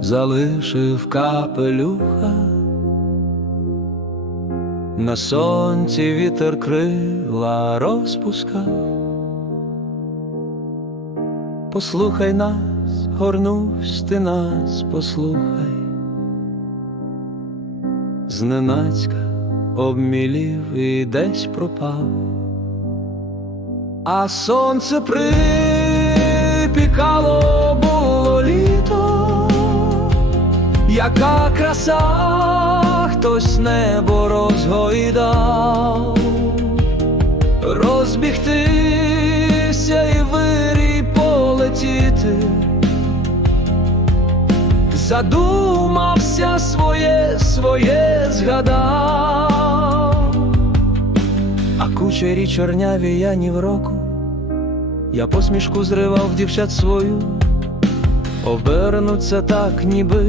залишив капелюха, на сонці вітер крила розпускав. Послухай нас, горнусь ти нас, послухай, зненацька обмілів і десь пропав, а сонце припікало яка краса хтось небо розгойдав, розбігтися і вирій полетіти, задумався своє, своє згадав, а кучері чорняві я ні в року, я посмішку зривав дівчат свою. Обернуться так, ніби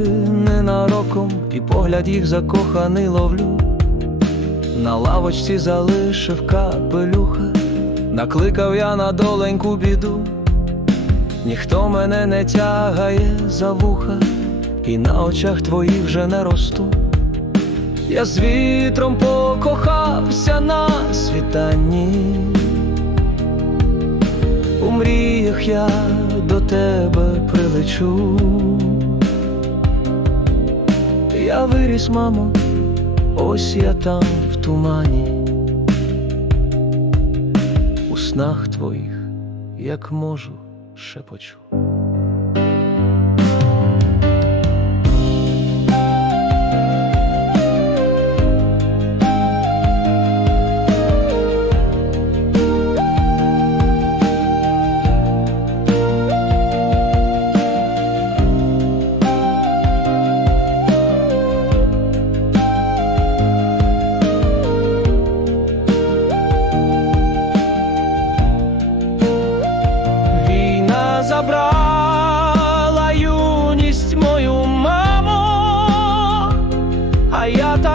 ненароком, і погляд їх закоханий ловлю. На лавочці залишив капелюха, накликав я на доленьку біду, ніхто мене не тягає за вуха, і на очах твоїх вже не росту. Я з вітром покохався на світанні. У мріях я до тебе прилечу. Я виріс, мамо, ось я там в тумані, у снах твоїх, як можу, шепочу.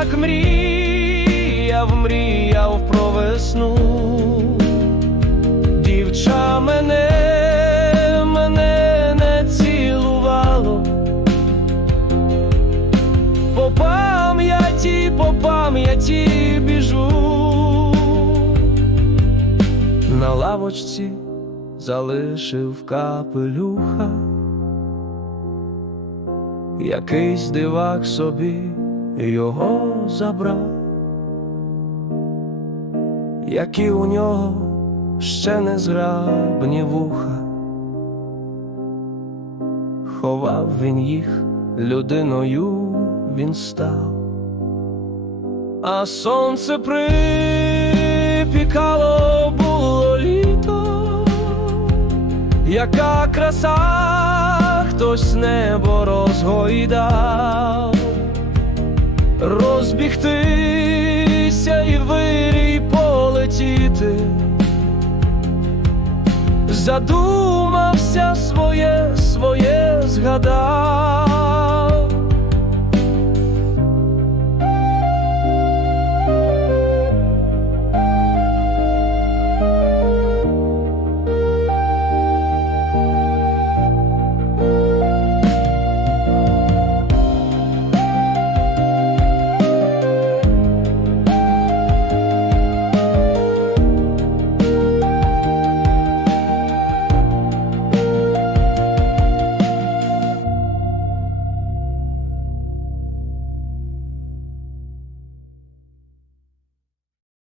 Так мріяв, мріяв про весну. Дівча мене, мене не цілувало. По пам'яті, по пам'яті біжу на лавочці залишив капелюха, якийсь дивак собі його забрав, які у нього ще не зграбні вуха, ховав він їх, людиною він став, а сонце припікало було літо, яка краса хтось небо розгойдав, розбігтися і вирій полетіти, задумався своє, своє згадав.